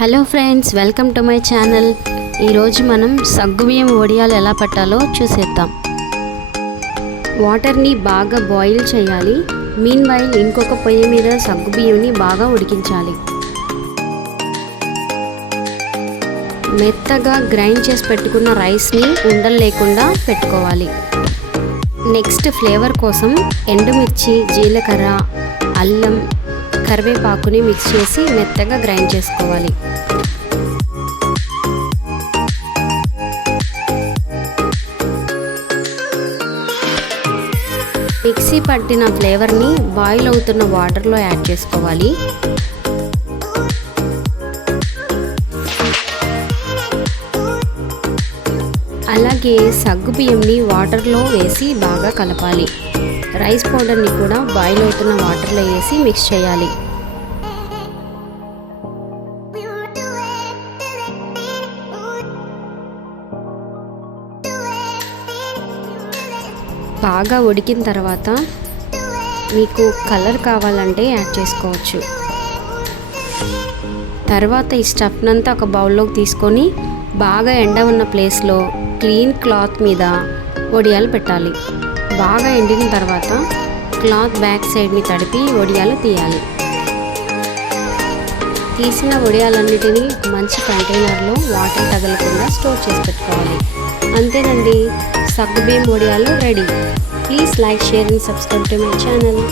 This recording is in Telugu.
Hello friends, welcome to my channel. ఈరోజు మనం సగ్గుబియ్యం వడియాలు ఎలా పట్టాలో చూసేద్దాం. వాటర్ని బాగా బాయిల్ చేయాలి. మీన్ వైల్ ఇంకొక పొయ్యి మీద సగ్గుబియ్యంని బాగా ఉడికించాలి. మెత్తగా గ్రైండ్ చేసి పెట్టుకున్న రైస్ని ఉండలు లేకుండా పెట్టుకోవాలి. నెక్స్ట్ ఫ్లేవర్ కోసం ఎండుమిర్చి, జీలకర్ర, అల్లం, కరివేపాకుని మిక్స్ చేసి మెత్తగా గ్రైండ్ చేసుకోవాలి. మిక్సీ పట్టిన ఫ్లేవర్ని బాయిల్ అవుతున్న వాటర్లో యాడ్ చేసుకోవాలి. అలాగే సగ్గుబియ్యంని వాటర్లో వేసి బాగా కలపాలి. రైస్ పౌడర్ని కూడా బాయిల్ అవుతున్న వాటర్లో వేసి మిక్స్ చేయాలి. బాగా ఉడికిన తర్వాత మీకు కలర్ కావాలంటే యాడ్ చేసుకోవచ్చు. తర్వాత ఈ స్టఫ్నంతా ఒక బౌల్లోకి తీసుకొని బాగా ఎండ ఉన్న ప్లేస్లో క్లీన్ క్లాత్ మీద వడియాలు పెట్టాలి. బాగా ఎండిన తర్వాత క్లాత్ బ్యాక్ సైడ్ని తడిపి వడియాలు తీయాలి. తీసిన వడియాలన్నిటినీ మంచి కంటైనర్లో వాటర్ తగలకుండా స్టోర్ చేసి పెట్టుకోవాలి. అంతేనండి, సగ్గుబియ్యం వడియాలు ready. Please like, share and subscribe to my channel.